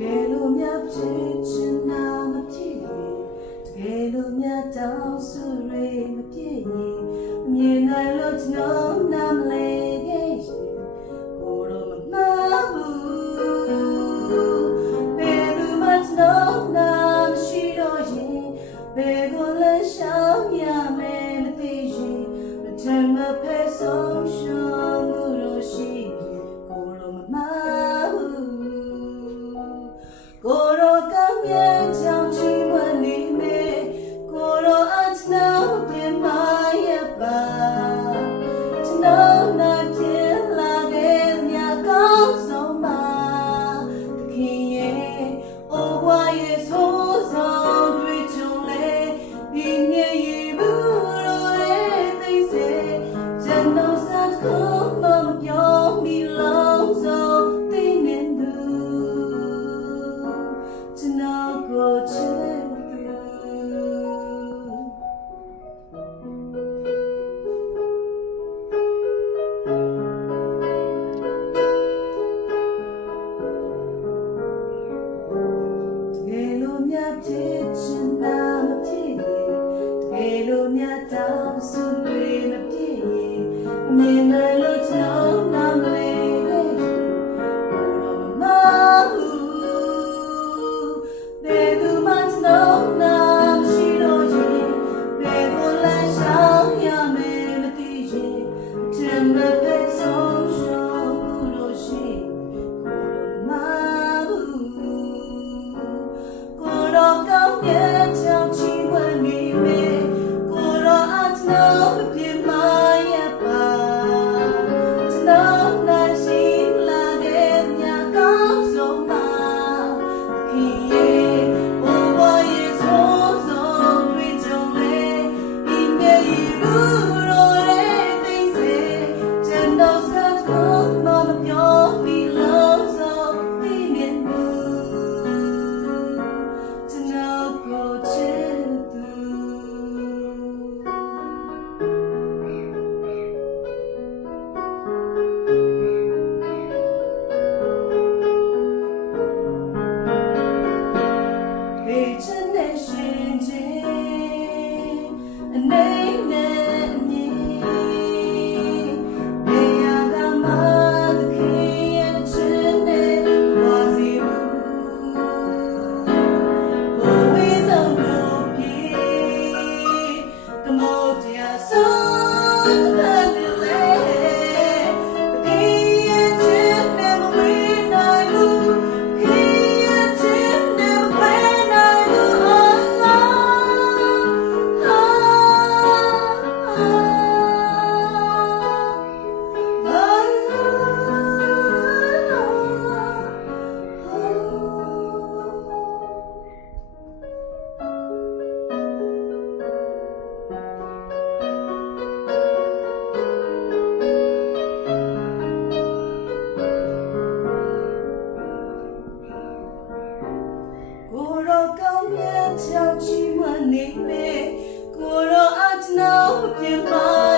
ကယ်လို့မြတ်ဖြစ်ချင်တာမဖြစ်ရင်တကယ်လို့မြတ်တောင်းစုတွေမပြည့်ရင်မြင်နိုင်လို့ကျွန်တော်နာမလဲခဲ့ရင်ကိုတော့မမှန်ဘူးဘယ်သူမှကျွန်တော်နာမရှိတော့ရင်ဘယ်ကိုလဲရှောင်ရမယ်မသိရင်မထင်မဖက်ဆုံးရှုံးမှုလို့ရှိရင်ကိုတော့မမှန်ဘူးကိုရောကမြဲကြောင်ချီးမွမ်းနေမယ်ကိုရောအချနာပြင်မရပါကျွန်တော်နာဖြစ်လာတဲ့ညကောင်းဆုံးပါသခင်ရဲ့အိုဘွားရဲ့ဆိုးဆုံးတွေ့ကြုံလေဒီနေ့ရေဘူးရောရဲ့သိစေကျွန်တော်စတ်ကိုမပြောမိလုံးစုံသိနေသူကျွန်တော်ကိုချစ်မြတ်ဖြစ်ချင်တာမဖြစ်ရင်တကယ်လို့မြတ်တောင်းစုတွေမပြည့်ရင်မြင်နိုင်လို့ကျွန်တော်နာမလဲခဲ့ကိုတော့မဘူးဘယ်သူမှကျွန်တော်နာမရှိတော့ရင်ဘယ်ကိုလဲရှောင်ရမယ်မသိရင်အထင်မပဲဆုံးရှုံးမှုလို့ရှိကိုတော့မဘူးတော့ကောင်းရဲ့ချောင်းချီဝဲနေမယ်ကိုရောအချနောပြင်မရပါကျွန်တော်နိုင်ရှိလာတဲ့ညကောင်းဆုံးပါခင်ရဲ့ဘဝရဲ့ဆိုးဆုံးတွေ့ကြုံလေဒီနေ့ဘူးရောတဲ့သိစေကျွန်တော်စကားကိုမပြောမိလို့ဆိုဒီနေ့ကိုချစ်သူဘေးချမ်းနဲ့ရှင်ချင်းအနေနဲ့အမြင်ဘေးရကမှသခင်ရဲ့ချစ်နဲ့ပါစီဘူးthe more dear soul that you lay the key never win I move key never when I moveကိုရောကောင်းရဲ့ချောင်းချီးမွမ်းနေမယ်ကိုရောအချနောပြင်ပါ